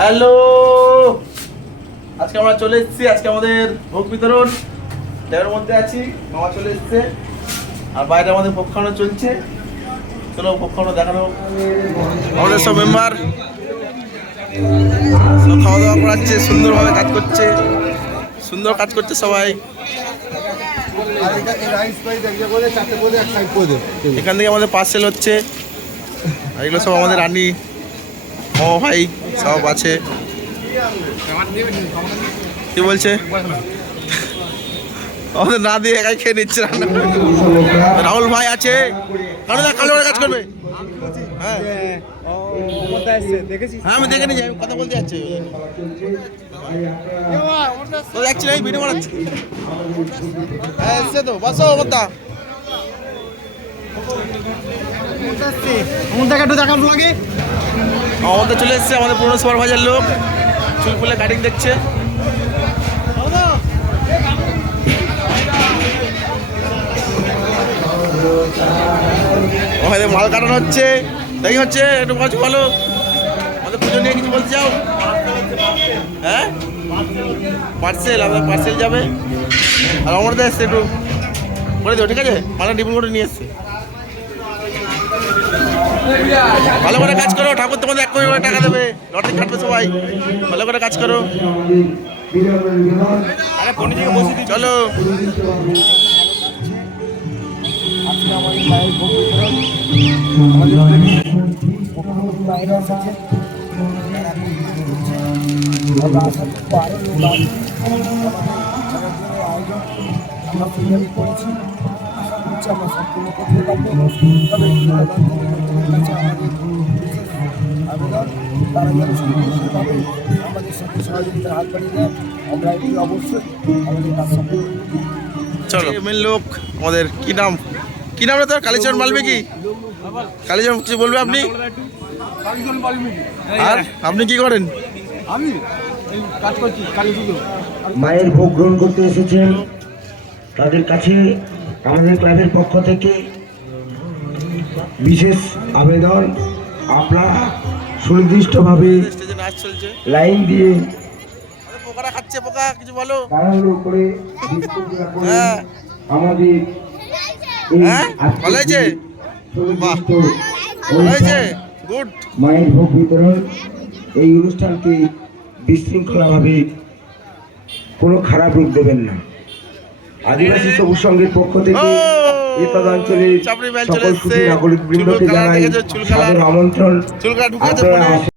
Hello. আজকে আমরা চলে এসেছি, আজকে আমাদের ভোগ বিতরণ। দেওয়ার মধ্যে আছি, মামা চলে এসেছে। আর বাইরে আমাদের ভোগ খাওয়ানো চলছে। চলো ভোগ খাওয়ানো দেখানো। আমাদের সব মেম্বার খাওয়া দাওয়া করাচ্ছে, সুন্দরভাবে কাজ করছে। সুন্দর কাজ করছে সবাই। এখান থেকে আমাদের পার্সেল হচ্ছে। এগুলো সব আমাদের রানী। ও ভাই, সব আছে। কি বলছে? আমাদের না দিয়ে একাই খেয়ে নিচ্ছে রাহুল ভাই আছে। কারণ কালো কাজ করবে। হ্যাঁ। হ্যাঁ আমি দেখে আমি কথা বলতে যাচ্ছি। হ্যাঁ এসছে তো, বসো বদ্দা আমাদের চলে এসছে আমাদের পুরনো সুপারভাইজার লোক। চুল ফুলে কাটিং দেখছে। ওখানে মাল কাটানো হচ্ছে। দেখি হচ্ছে, একটু কিছু বলো আমাদের পুজো নিয়ে কিছু বলতে চাও? হ্যাঁ? পার্সেল আমাদের পার্সেল যাবে। আর আমাদের এসছে একটু করে দেবো ঠিক আছে? মালা ডিপন করে নিয়ে এসছে। ভালো করে কাজ করো, ঠাকুর তোমাদের এক কোটি টাকা দেবে। লটারি কাটবে সবাই। ভালো করে কাজ করো। চলো। আমরা করেছি। আশা করছি আমরা সম্পূর্ণ করতে পারব তবে কাছে আমাদের আবেদন তারা যেন সুন্দরভাবে আমাদের সাথে সহযোগিতার হাত বাড়িয়ে দেয় আমরা এটি অবশ্যই আমাদের কাজ সম্পূর্ণ চলো মেন লোক আমাদের কি নাম? কি নাম তোর? কালীচরণ মালবে কি? কালীচরণ কিছু বলবে আপনি? আর আপনি কি করেন? আমি কাজ করছি কালী পুজো। মায়ের ভোগ গ্রহণ করতে এসেছেন। তাদের কাছে আমাদের ক্লাবের পক্ষ থেকে বিশেষ আবেদন আপনারা সুনির্দিষ্টভাবে লাইন দিয়ে পোকারা খাচ্ছে পোকা কিছু বলো করে আমাদের হ্যাঁ? আজকের ভালো হয়েছে? ভালো হয়েছে গুড। মায়ের ভোগ বিতরণ এই অনুষ্ঠানকে বিশৃঙ্খলাভাবে কোনো খারাপ রূপ দেবেন না। আদিবাসী সবুজ সংঘের পক্ষ থেকে বেল চলে সকল। সুখী নাগরিক বৃন্দকে জানাই আমন্ত্রণ আপনারা।